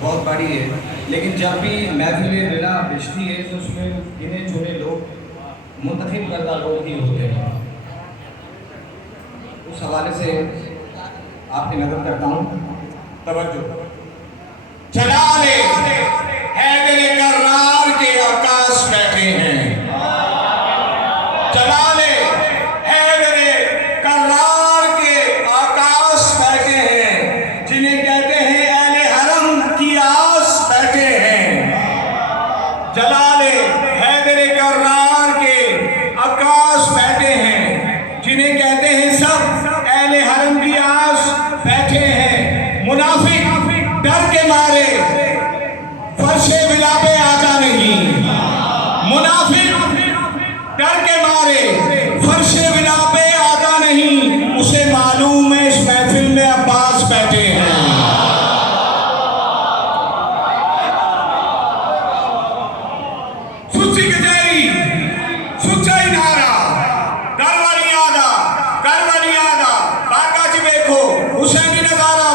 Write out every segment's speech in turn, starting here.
बहुत बड़ी है, लेकिन जब भी महफिल बिना बिजती है तो उसमें गिने चुने लोग मुंतखब करदा लोग ही होते हैं। उस हवाले से आपकी नजर करता हूँ, तवज्जो। जलाले हैदर कर्रार के आकाश बैठे हैं, जलाले हैदर कर्रार के आकाश बैठे हैं, जिन्हें कहते हैं अहले हरम की आस बैठे हैं। जलाले हैदर कर्रार के आकाश बैठे हैं, जिन्हें कहते हैं सब अहले हरम की आस बैठे हैं। मुनाफिक डर के मारे फर्शे विला पे आता नहीं, मुनाफिक डर के मारे फर्शे विला पे आता नहीं, उसे मालूम है इस महफिल में अब्बास बैठे हैं। सुच्ची कचहरी सुच्चा ही नारा करवानी आदा बाका जी देखो हुसैन की नजारा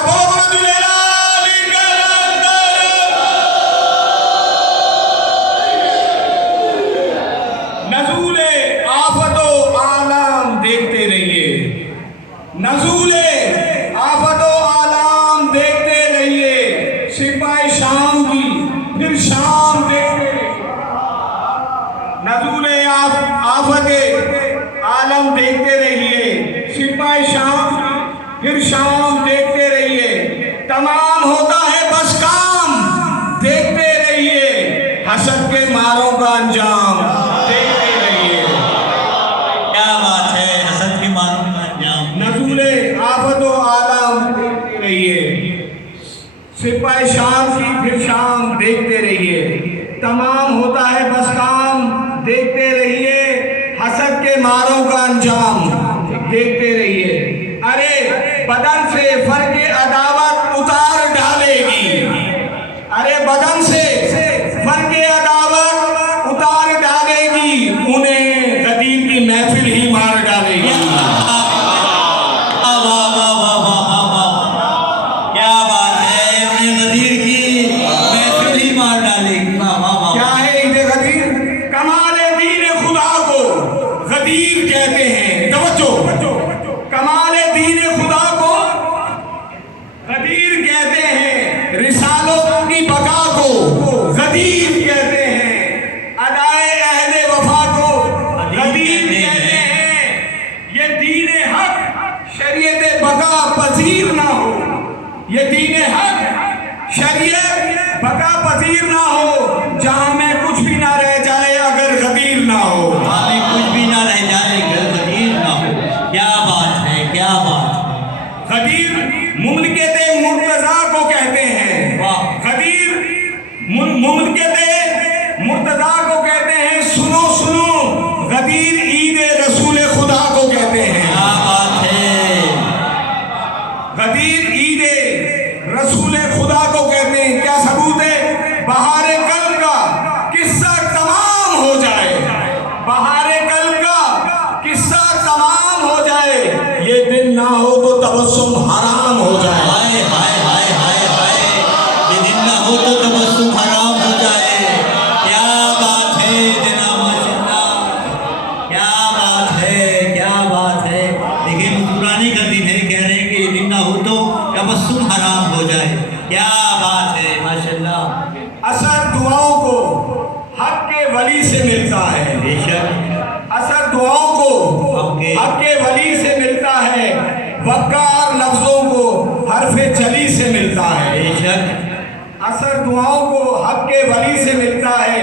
नज़ूले आफतो आलाम देखते रहिए, सिपाही शाम की फिर शाम देखते रहिए। नज़ूले आफते आलम देखते रहिए, सिपाही शाम की फिर शाम देखते रहिए। तमाम होता है बस काम देखते रहिए, हसद के मारों का अंजाम देखते रहिए। क्या बात है, हसद के मारों का अंजाम। नज़ूले आफतो आलम देखते रहिए, सिपाही शाम की फिर शाम देखते रहिए। तमाम होता है बस काम देखते रहिए, हसद के मारों का अंजाम देखते रहिए। अरे बदन से फर्क अदावत उतार डालेगी, अरे बदन से फर्क अदावत उतार डालेगी, उन्हें गदीर की महफिल ही मार डालेगी। गदीर कहते हैं, तवज्जो, कमाल दीन खुदा को गदीर कहते हैं, रिसालों की बका को गदीर कहते हैं, अदाए अहले वफा को गदीर कहते हैं। ये दीन हक शरीयत बका पजीर ना हो, ये दीन हक शरीयत बका पजीर ना हो, जहां में कुछ भी ना रह जाए अगर गदीर ना हो, कुछ भी ना रह जाए गदीर ना हो। क्या बात है, क्या बात है। गदीर मुमलकत मुर्तजा को कहते हैं, गदीर मुमलकत मुर्तजा को कहते हैं। सुनो सुनो गदीर ईद रसूल खुदा को कहते हैं। क्या बात है। गदीर ईद रसूल खुदा को कहते हैं। क्या सबूत है? बहारे कल्ब का किस्सा तमाम हो जाए, बहारे कल्ब का किस्सा तमाम हो जाए, ये दिन ना हो तो तबस्सुम हराम हो जाए। हाय हाय हाय हाय हाय, ये दिन ना हो तो तबस्सुम हराम हो जाए। क्या बात है जनाब, माशाअल्लाह, क्या बात है, क्या बात है। देखिए मुस्कुराने का दिन है, कह रहे हैं कि ये दिन ना हो तो तबस्सुम हराम हो जाए। क्या बात है, माशाअल्लाह। असर दुआओं को हक के वली से मिलता है, बेशक असर दुआओं को हक के वली से मिलता है, वक़ार लफ्जों को हरफे जली से मिलता है। बेशक असर दुआओं को हक के वली से मिलता है,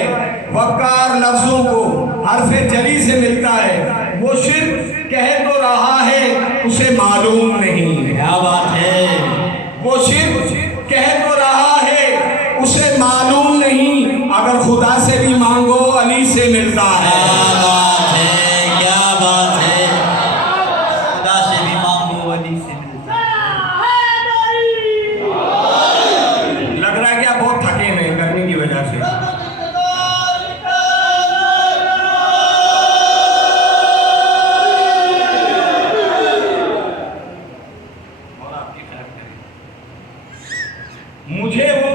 वक़ार लफ्जों को हरफे जली से मिलता है। वो शिर्क कह तो रहा है उसे मालूम नहीं। क्या बात है। वो शिर्क कह तो रहा है उसे मालूम नहीं, अगर खुदा से भी मांगो अली से मिलता है। क्या बात है, क्या बात है। खुदा से भी मांगो अली से मिलता है। लग रहा है कि आप बहुत थके हैं गर्मी की वजह से।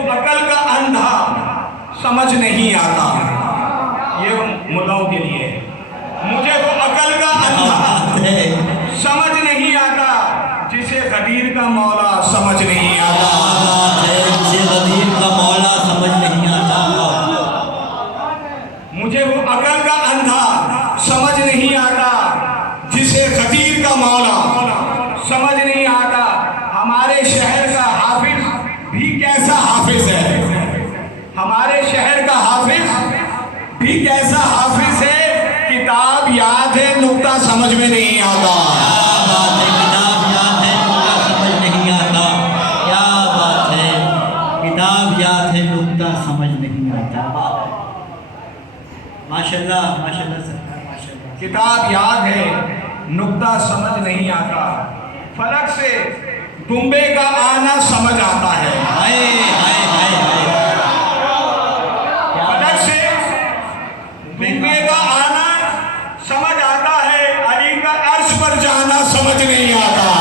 अकल का अंधा समझ नहीं आता, ये मुल्लाओं के लिए है। मुझे वो अकल का अंधा समझ नहीं आता, जिसे गदीर का मौला समझ नहीं आता। जिसे गदीर का मौला समझ नहीं आता। मुझे वो अकल का अंधा समझ नहीं आता, जिसे गदीर का मौला समझ नहीं आता। हमारे शहर का हाफिज भी कैसा हाफिज है, हमारे शहर का हाफिज भी कैसा हाफिज है। किताब याद है, नुक्ता समझ में नहीं आता। किताब याद है, नुक्ता समझ नहीं आता। माशाल्लाह माशाल्लाह सरकार माशाल्लाह। किताब याद है, नुक्ता समझ नहीं आता। फलक से दुम्बे का आना समझ आता है। हाय हाय हाय हाय। फलक से दुम्बे का आना समझ आता है, अली का अर्श पर जाना समझ नहीं आता।